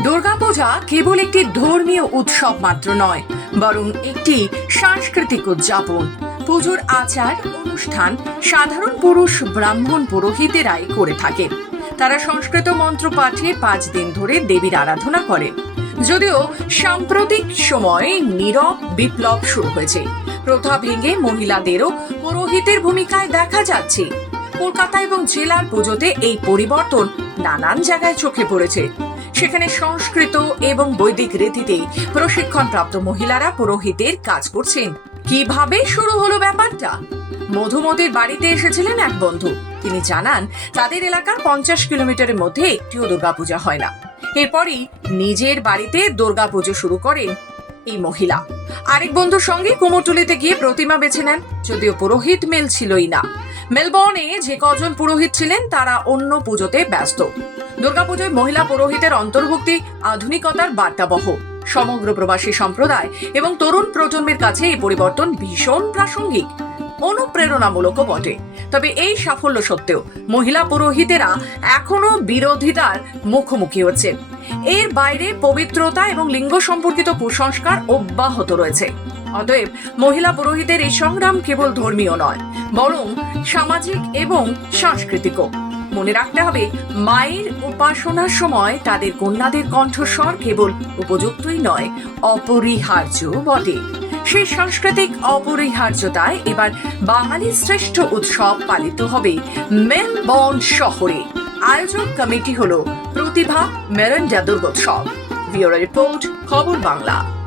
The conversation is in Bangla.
দুর্গাপূজা কেবল একটি ধর্মীয় উৎসব মাত্র নয়, বরং একটি সাংস্কৃতিক উদযাপন। পুজোর আচার, অনুষ্ঠান সাধারণ পুরুষ ব্রাহ্মণ পুরোহিতেরাই করে থাকেন। তারা সংস্কৃত মন্ত্র পাঠে পাঁচ দিন ধরে দেবীর আরাধনা করেন। যদিও সাম্প্রতিক সময়ে নীরব বিপ্লব শুরু হয়েছে। প্রথা ভেঙে মহিলাদেরও পুরোহিতের ভূমিকায় দেখা যাচ্ছে। কলকাতা এবং জেলার পুজোতে এই পরিবর্তন নানান জায়গায় চোখে পড়েছে। সেখানে সংস্কৃত এবং বৈদিক রীতিতে প্রশিক্ষণপ্রাপ্ত মহিলারা পুরোহিতের কাজ করছেন। কীভাবে শুরু হলো ব্যাপারটা? মধুমতির বাড়িতে এসেছিলেন এক বন্ধু। তিনি জানান, তাদের এলাকার পঞ্চাশ কিলোমিটারের মধ্যে একটিও দুর্গাপূজা হয় না। এরপরই নিজের বাড়িতে দুর্গাপুজো শুরু করেন এই মহিলা। আরেক বন্ধুর সঙ্গে কুমোরটুলিতে গিয়ে প্রতিমা বেছে নেন, যদিও পুরোহিত মেল ছিলই না। মেলবর্নে যে কজন পুরোহিত ছিলেন, তারা অন্য পুজোতে ব্যস্ত। দুর্গাপুজোয় মহিলা পুরোহিতের অন্তর্ভুক্তি, আধুনিকতার বার্তাবহ। সমগ্র প্রবাসী সম্প্রদায় এবং তরুণ প্রজন্মের কাছে এই পরিবর্তন ভীষণ প্রাসঙ্গিক, অনুপ্রেরণামূলকও বটে। তবে এই সাফল্য সত্ত্বেও মহিলা পুরোহিতেরা এখনও বিরোধিতার মুখোমুখি হচ্ছে এর বাইরে পবিত্রতা এবং লিঙ্গ সম্পর্কিত কুসংস্কার অব্যাহত রয়েছে। অতএব মহিলা পুরোহিতের এই সংগ্রাম কেবল ধর্মীয় নয়, বরং সামাজিক এবং সাংস্কৃতিকও। মনে রাখতে হবে, মায়ের উপাসনার সময় তাদের কন্যাদের কণ্ঠস্বর কেবল উপযুক্তই নয়, অপরিহার্য বটে। সেই সাংস্কৃতিক অপরিহার্যতায় এবার বাঙালির শ্রেষ্ঠ উৎসব পালিত হবে মেলবর্ন শহরে। আয়োজক কমিটি হলো প্রতিভা মেরেন্ডা দুর্গোৎসব। ব্যুরো রিপোর্ট, খবর বাংলা।